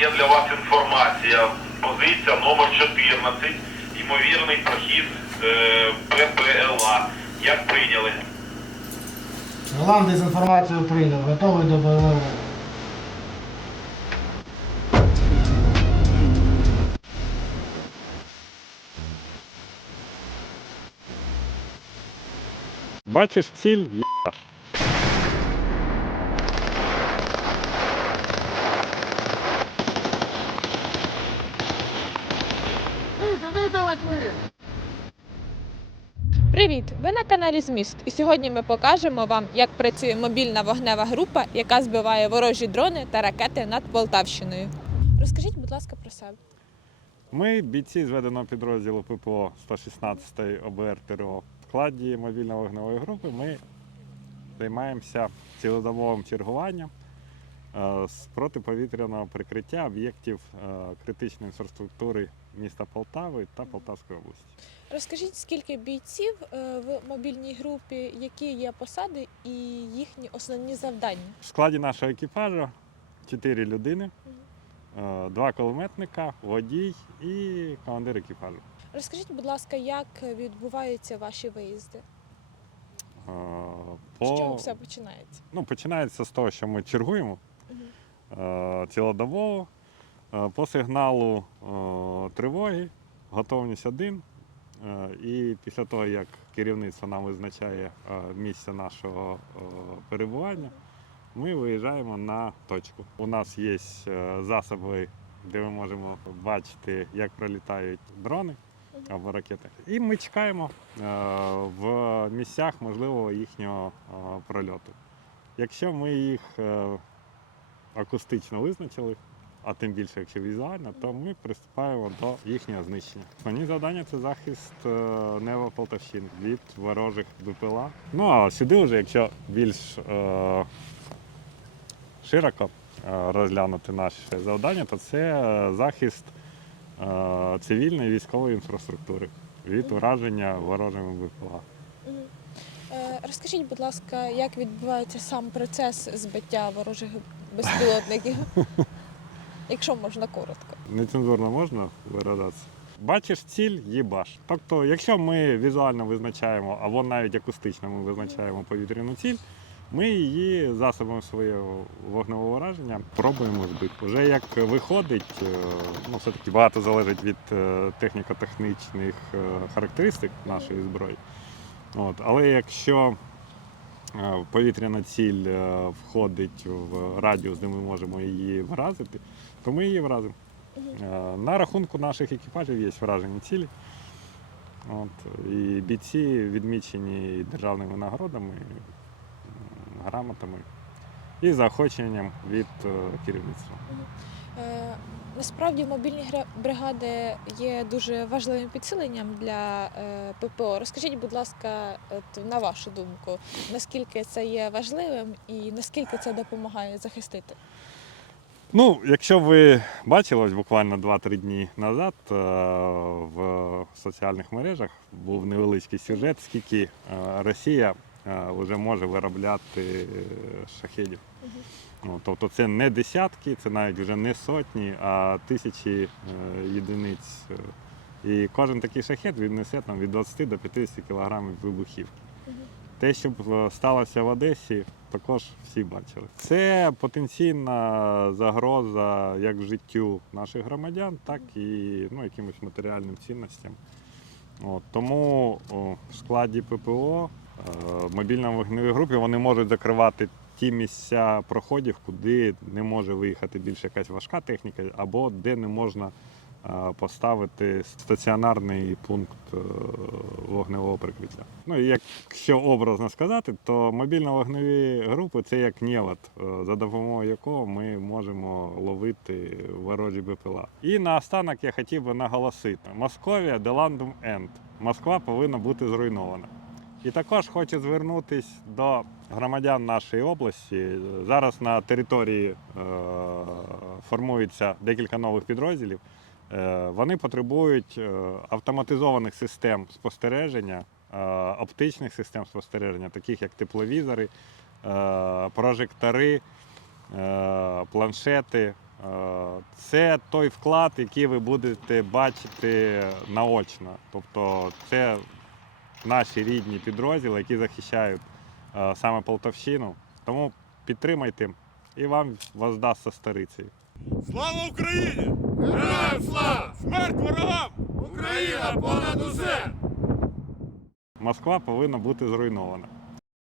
Є для вас інформація. Позиція номер 14. Ймовірний прохід е, ППЛА. Як прийняли? Голландець з інформацією прийняв, готовий до бойової. Бачиш ціль? Є. Привіт! Ви на каналі Зміст. І сьогодні ми покажемо вам, як працює мобільна вогнева група, яка збиває ворожі дрони та ракети над Полтавщиною. Розкажіть, будь ласка, про себе. Ми бійці зведеного підрозділу ППО 116 ОБР ТРО. В складі мобільно-вогневої групи ми займаємося цілодобовим чергуванням з протиповітряного прикриття об'єктів е, критичної інфраструктури міста Полтави та Полтавської області. Розкажіть, скільки бійців е, в мобільній групі, які є посади і їхні основні завдання. В складі нашого екіпажу чотири людини, е, два кулеметника, водій і командир екіпажу. Розкажіть, будь ласка, як відбуваються ваші виїзди? Е, З чого все починається? Ну, починається з того, що ми чергуємо е, цілодобово. Е, По сигналу е, тривоги, готовність один. Е, І після того, як керівництво нам визначає е, місце нашого е, перебування, ми виїжджаємо на точку. У нас є е, засоби, де ми можемо бачити, як пролітають дрони або ракети. І ми чекаємо е, в місцях можливого їхнього е, прольоту. Якщо ми їх е, акустично визначили, а тим більше, якщо візуально, то ми приступаємо до їхнього знищення. Основні завдання це захист е, неба Полтавщини від ворожих БПЛА. Ну а сюди, вже, якщо більш е, широко е, розглянути наші завдання, то це е, захист е, цивільної військової інфраструктури від ураження ворожими БПЛА. Розкажіть, будь ласка, як відбувається сам процес збиття ворожих безпілотників? Якщо можна коротко. Нецензурно можна виражатися? Бачиш ціль, їбаш. Тобто, якщо ми візуально визначаємо, або навіть акустично ми визначаємо повітряну ціль, ми її засобом свого вогневого враження пробуємо збити. Вже як виходить, е, ну все-таки багато залежить від е, техніко-технічних е, характеристик нашої зброї. От. Але якщо повітряна ціль е, входить в радіус, де ми можемо її вразити, то ми її вразимо. Е, На рахунку наших екіпажів є вражені цілі. От, і бійці відмічені державними нагородами, грамотами і заохоченням від е, керівництва. Насправді мобільні бригади є дуже важливим підсиленням для е, ППО. Розкажіть, будь ласка, на вашу думку, наскільки це є важливим і наскільки це допомагає захистити? Ну, якщо ви бачили ось буквально 2-3 дні назад е, в соціальних мережах був невеличкий сюжет, скільки е, Росія вже може виробляти шахедів. Ну, тобто це не десятки, це навіть вже не сотні, а тисячі е, єдиниць. І кожен такий шахет він несе там, від 20 до 50 кілограмів вибухівки. Те, що е, сталося в Одесі, також всі бачили. Це потенційна загроза як життю наших громадян, так і ну, якимось матеріальним цінностям. От, тому о, в складі ППО е, мобільно вогневі групи вони можуть закривати ті місця проходів, куди не може виїхати більше якась важка техніка, або де не можна е, поставити стаціонарний пункт е, вогневого прикриття. Ну і якщо образно сказати, то мобільно-вогневі групи це як невод, е, за допомогою якого ми можемо ловити ворожі БПЛА. І наостанок я хотів би наголосити: Московія Деландум Енд. Москва повинна бути зруйнована. І також хочу звернутися до громадян нашої області. Зараз на території е, формується декілька нових підрозділів. Е, Вони потребують е, автоматизованих систем спостереження, оптичних систем спостереження, таких як тепловізори, прожектори, планшети, Це той вклад, який ви будете бачити наочно. Тобто це наші рідні підрозділи, які захищають е, саме Полтавщину. Тому підтримайте і вам воздасться старицею. Слава Україні! Героям слава! Смерть ворогам! Україна понад усе! Москва повинна бути зруйнована.